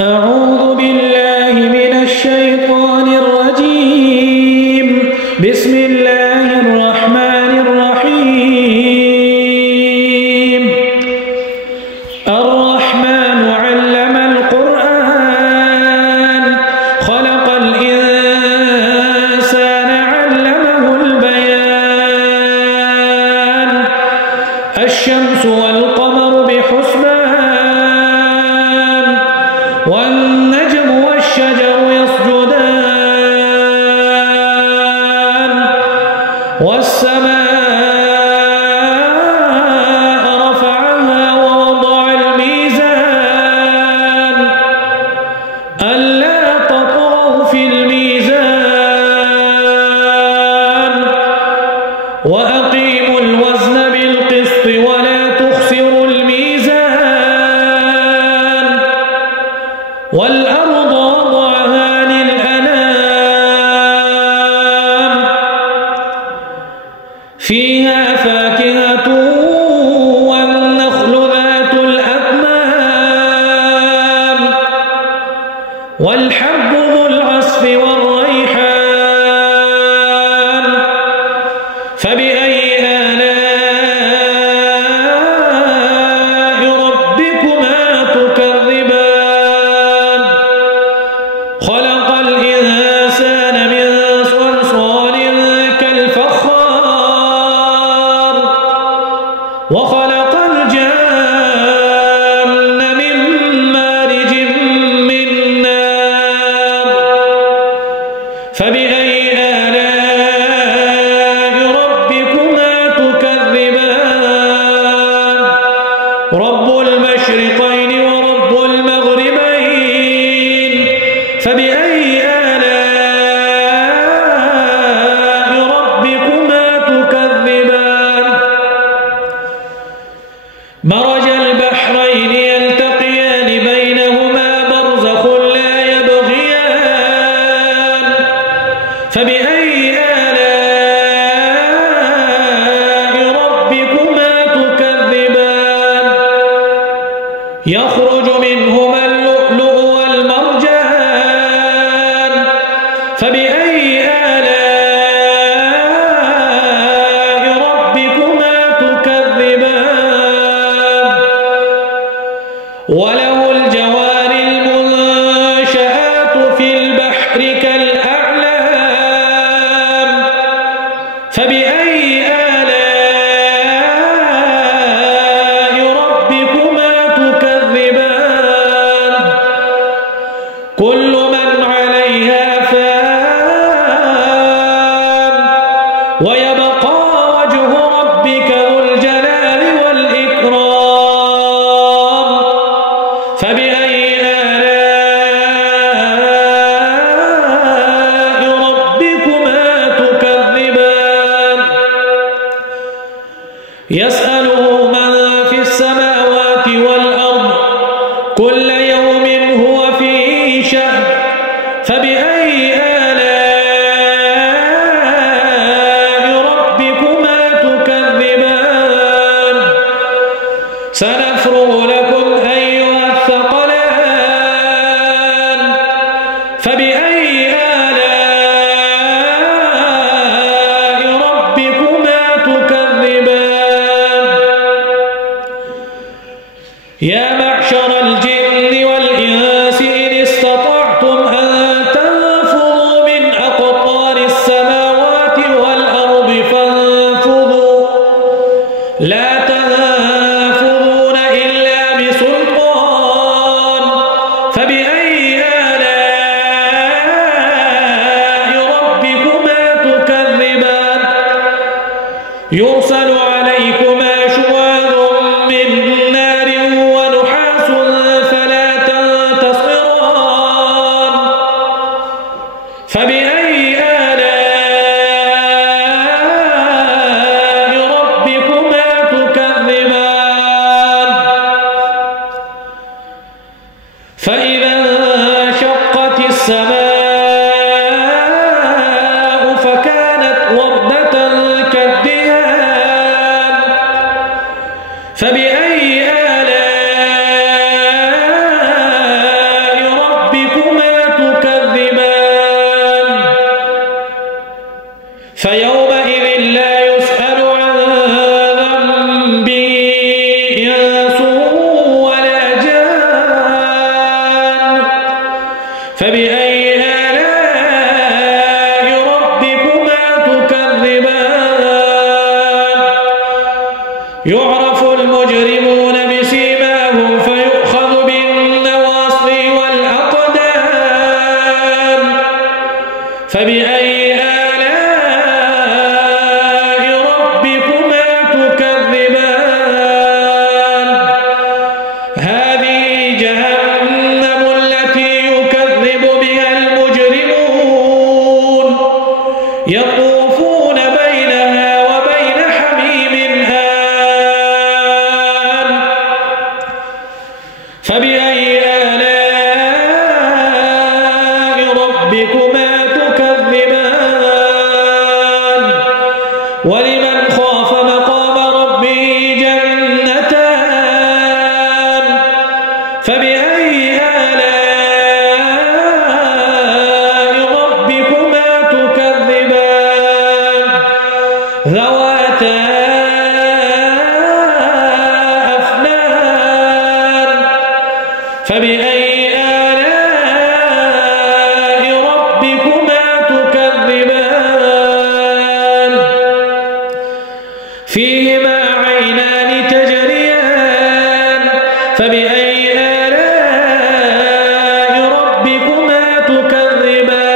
أعوذ بالله من الشيطان الرجيم. بسم الله الرحمن الرحيم. الرحمن علم القرآن خلق الإنسان علمه البيان. الشمس والقمر بحسبان والنجم والشجر يسجدان والسماء رفعها ووضع الميزان ألا تطغوا في الميزان وأقيموا الوزن بالقسط ولا تخسروا الميزان والأرض وضعها للأنام فيها فاكهة والنخل ذات الأكمام والحب ذو العصف والريحان فبأي آلاء ربكما تكذبان خلق الإنسان من صلصال كالفخار وخلق الجان من مارج من نار فبأي آلاء ربكما تكذبان رب المشرقين ورب المغربين فبأي آلاء ربكما تكذبان مرج البحرين يلتقيان بينهما برزخ لا يبغيان فبأي آلاء ربكما تكذبان يخرج منهما اللؤلؤ والمرجان فبأي آلاء ربكما تكذبان وله الجوار المنشآت في البحر كالأعلام فبأي آلاء ربكما تكذبان كل من عليها فان ويبقى وجه ربك ذو الجلال والإكرام فبأي آلاء ربكما تكذبان يسأله من في السماوات والأرض كل يوم هو في شأن فبأي آلاء ربكما تكذبان سنفرغ لكم أيها الثقلان فبأي آلاء ربكما تكذبان يا معشر الجن والإنس إن استطعتم أن تنفذوا من أقطار السماوات والأرض فانفذوا لا تنفذون إلا بسلطان فبأي آلاء ربكما تكذبان يرسل عليكما شواظ من نار ونحاس فلا تنتصران فبأي آلاء ربكما تكذبان فإذا فبأي آلاء ربكما تكذبان يعرف المجرمون بسيماهم فيؤخذ بالنواصي والأقدام فبأي آلاء ربكما تكذبان هذه جهنم التي يكذب بها المجرمون يطوفون بينها وبين حميم آن فبأي آلاء ربكما تكذبان ولمن خاف مقام ربه جنتان فبأي آلاء ربكما تكذبان ذواتا أفنان فبأي آلاء ربكما تكذبان فيهما عينان تجريان فبأي آلاء ربكما تكذبان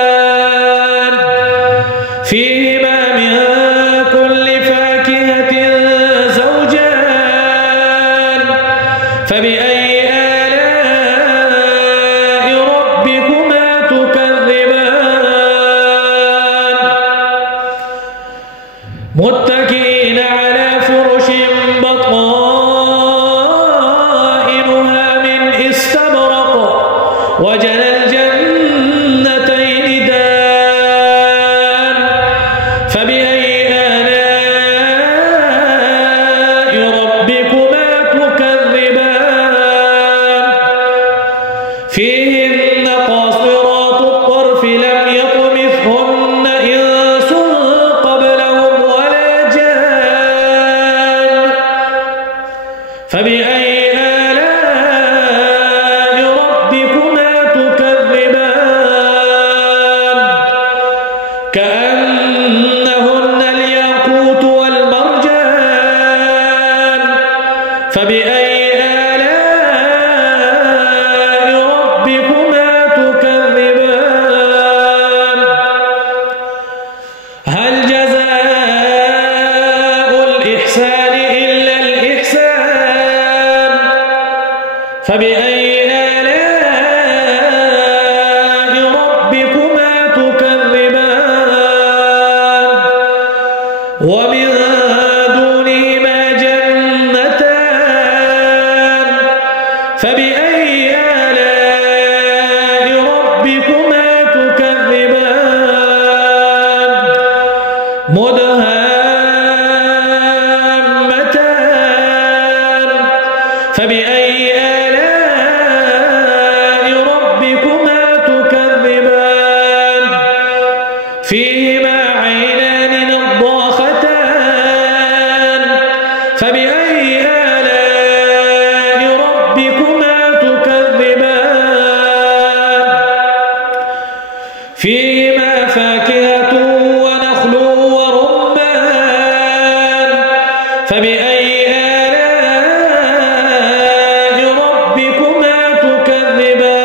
فيهما من كل فاكهة زوجان فبأي آلاء ربكما تكذبان متكئين على فرش بطائنها من استبرق وجنى الجنتين دان فبأي آلاء ربكما تكذبان فيهن قاصرات الطرف لم يطمثهن إنس قبلهم ولا جان فبأي آلاء ربكما تكذبان كأنهن الياقوت والمرجان فبأي آلاء ربكما تكذبان هل جزاء الإحسان إلا الإحسان فبأي آلاء ربكما تكذبان ومن دونهما جنتان فبأي آلاء ربكما تكذبان مدهامتان فبأي آلاء ربكما تكذبان فيهما عينان نضاختان فبأي آلاء ربكما تكذبان فيهما فاكهة ونخل ورمان فبأي آلاء ربكما تكذبان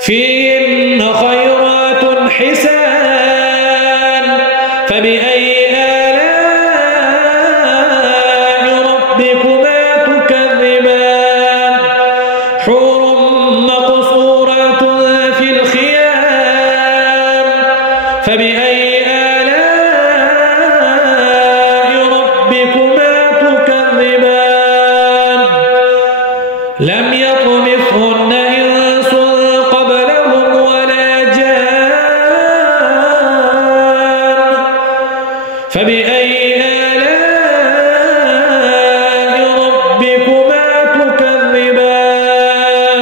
فيهن خيرات حسان فبأي آلاء ربكما تكذبان حور مقصورات في الخيام فبأي آلاء ربكما تكذبان لم يطمثهن إنس قبلهم ولا جان فبأي آلاء ربكما تكذبان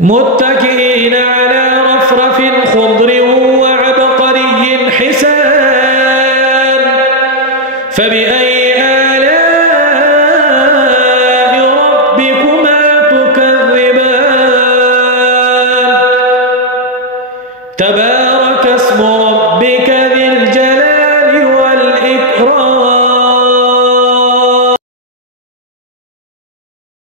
متكئين على رفرف خضر وعبقري حسان فبأي